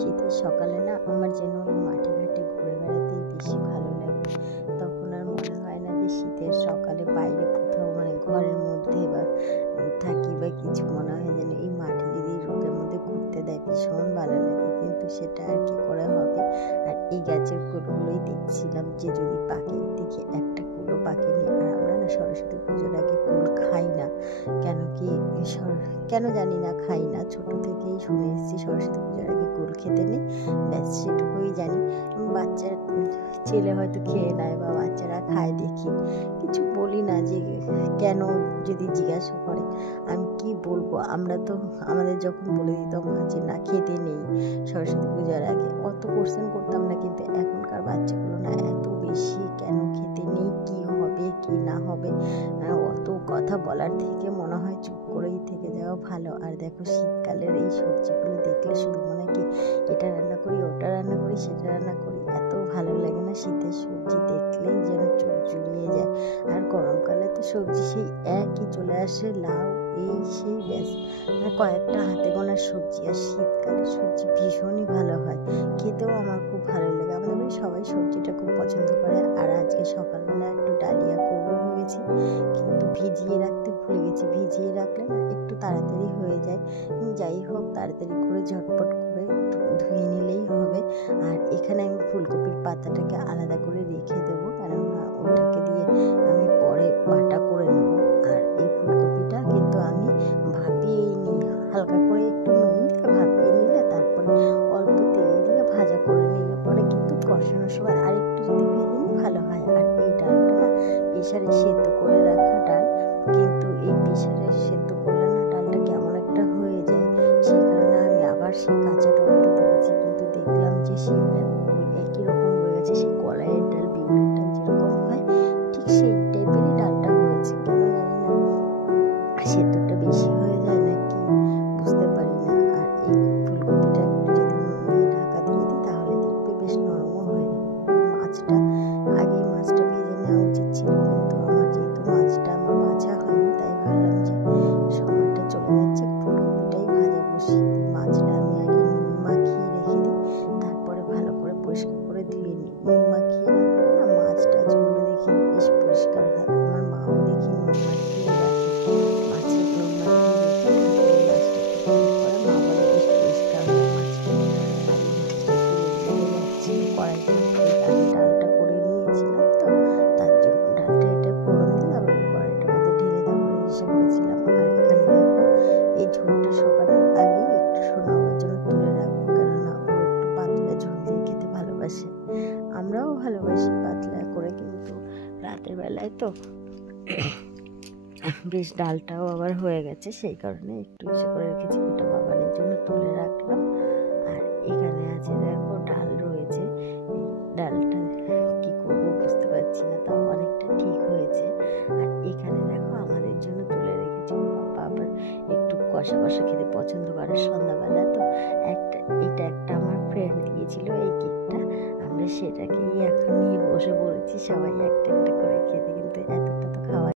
শীতের সকালে না আমার যেন ওই মাঠে ঘাটে ঘুরে বেড়াতেই বেশি ভালো লাগে। তখন আর মনে হয় না যে শীতের সকালে বাইরে কোথাও ঘরের মধ্যে বা থাকি বা কিছু। মনে হয় যেন এই মাঠে যদি রোদের মধ্যে ঘুরতে দেয় ভীষণ ভালো লাগে, কিন্তু সেটা আর কি করে হবে। আর এই গাছের কুলগুলোই দেখছিলাম যে যদি পাকে, দেখি একটা কুলো পাকেনি। আর আমরা না সরস্বতী পুজোর আগে কুল খাই না, কেন কি কেন জানি না খাই না। ছোট থেকেই শুনে এসেছি সরস্বতী পুজোর আগে কুল খেতে নেই, ব্যাস সেটুকুই জানি। বাচ্চা ছেলে হয়তো খেয়ে নেয় বা বাচ্চারা খায় দেখি, কিছু বলি না যে কেন। যদি জিজ্ঞাসা করে আমি কি বলবো, আমরা তো আমাদের যখন বলে দিত মা যে না খেতে নেই সরস্বতী পূজার আগে, অত কোশ্চেন করতাম না। কিন্তু এখনকার বাচ্চাগুলো না এত বেশি কেন খেতে নেই, কি হবে কি না হবে, অত কথা বলার থেকে মনে হয় চুপ করেই থেকে যাওয়া ভালো। আর দেখো শীতকালের এই সবজিগুলো দেখলে শুধু মনে হয় কি এটা রান্না করি, ওটা রান্না করি, সেটা রান্না করি। এত ভালো লাগে না শীতের সবজি দেখলেই, যেন চোখ জুড়িয়ে যায়। আর গরমকালে তো সবজি সেই একই চলে আসে, লাউ এই সেই, ব্যাস কয়েকটা হাতে গোনার সবজি। আর শীতকালের সবজি ভীষণই ভালো হয়, খেতেও আমার খুব ভালো লাগে। আমাদের বাড়ি সবাই সবজিটা খুব পছন্দ করে। আর আজকে সকালবেলা একটু ডালিয়া করবো ভেবেছি, কিন্তু ভিজিয়ে রাখতে ভুলে গেছি। ভিজিয়ে রাখলে না একটু তাড়াতাড়ি হয়ে যায়। যাই হোক, তাড়াতাড়ি করে ঝটপট করে ধুয়ে নিলেই হবে। আর এখানে আমি ফুলকপির পাতাটাকে আলাদা করে রেখে দেবো, কেননা ওটাকে দিয়ে আমি পরে বাটা করে নেব। আর এই ফুলকপিটা কিন্তু আমি ভাপিয়েই নিই, হালকা করে একটু নুন দিয়ে ভাপিয়ে নিলে, তারপরে অল্প তেল দিয়ে ভাজা করে নিলে পরে কিন্তু কষানোর সময় আরেকটু যদি ভেজে নিই ভালো হয়। আর এই ডালটা না প্রেসারে সেদ্ধ করে রাখা ডাল, কিন্তু এই প্রেসারে সেদ্ধ করলে না ডালটা কেমন একটা হয়ে যায়। সেই কারণে আমি আবার সেই কাঁচা টমেটো দিয়েছি, কিন্তু দেখলাম যে সেই ওই একই রকম হয়ে গেছে। সেই কলাইয়ের ডাল, বিউলির ডাল যেরকম হয় ঠিক সেই টাইপেরই ডালটা হয়েছে। কেন জানি না সেদ্ধটা বেশি হয়ে যায় নাকি বুঝতে পারি না। আর এই ফুলকপিটা একটু যদি নুন দিয়ে ঢাকা দিয়ে দিই তাহলে দেখবে বেশ নরমও হয়ে যাবে। মাছটা আগেই মাছটা ভেজে নেওয়া উচিত ছিল, কিন্তু আমার যেহেতু মাছটা আমার বাছা হয়নি, তাই ভাবলাম যে সময়টা চলে যাচ্ছে, ফুলকপিটাই ভাজা বসিয়ে দিই। মাছটা আমি আগে নুন মাখিয়ে রেখে দিই, তারপরে ভালো করে পরিষ্কার করে ধুয়ে নিই। নুন মাখিয়ে রাখলে না মাছ টাছগুলো দেখি বেশ পরিষ্কার হয়। আমার মাও দেখি নুন মাখিয়ে রাখে, মাছে নুন মাখিয়ে রেখে তারপরে মাছটাকে ভালো করে মা বলে বেশ পরিষ্কার হয় মাছটা। আর এই মাছটা পুরো লেগে যাচ্ছিল কড়াইটার উপরে। আগে ডালটা করে নিয়েছিলাম তো, তার জন্য ডালটা এটা ফোড়ন দিয়ে আবার ওই কড়াইটার মধ্যে ঢেলে তারপরে এসে করেছিলাম। আর এখানে দেখো এই ঝোলটা শুকানোর আগেই একটু শোনাবার জন্য তুলে রাখবো, কেননা ও একটু পাতলা ঝোল দিয়ে খেতে ভালোবাসে। আমরাও ভালোবাসি পাতলা করে, কিন্তু রাতের বেলায় তো বেশ ডালটাও আবার হয়ে গেছে, সেই কারণে একটু ইসে করে রেখেছি। ওটা বাবানের জন্য তুলে রাখলাম। আর এখানে আছে দেখো ডাল রয়েছে, এই ডালটা কি করবো বুঝতে পারছি না, তাও অনেকটা ঠিক হয়েছে। আর এখানে দেখো আমাদের জন্য তুলে রেখেছি, বাবা আবার একটু কষা কষা খেতে পছন্দ করে সন্ধ্যাবেলা তো। এটা একটা আমার ফ্রেন্ড দিয়েছিল এই কেকটা, আমরা সেটাকেই এখন নিয়ে বসে পড়েছি সবাই একটা একটা করে খেতে, কিন্তু এতটা তো খাওয়া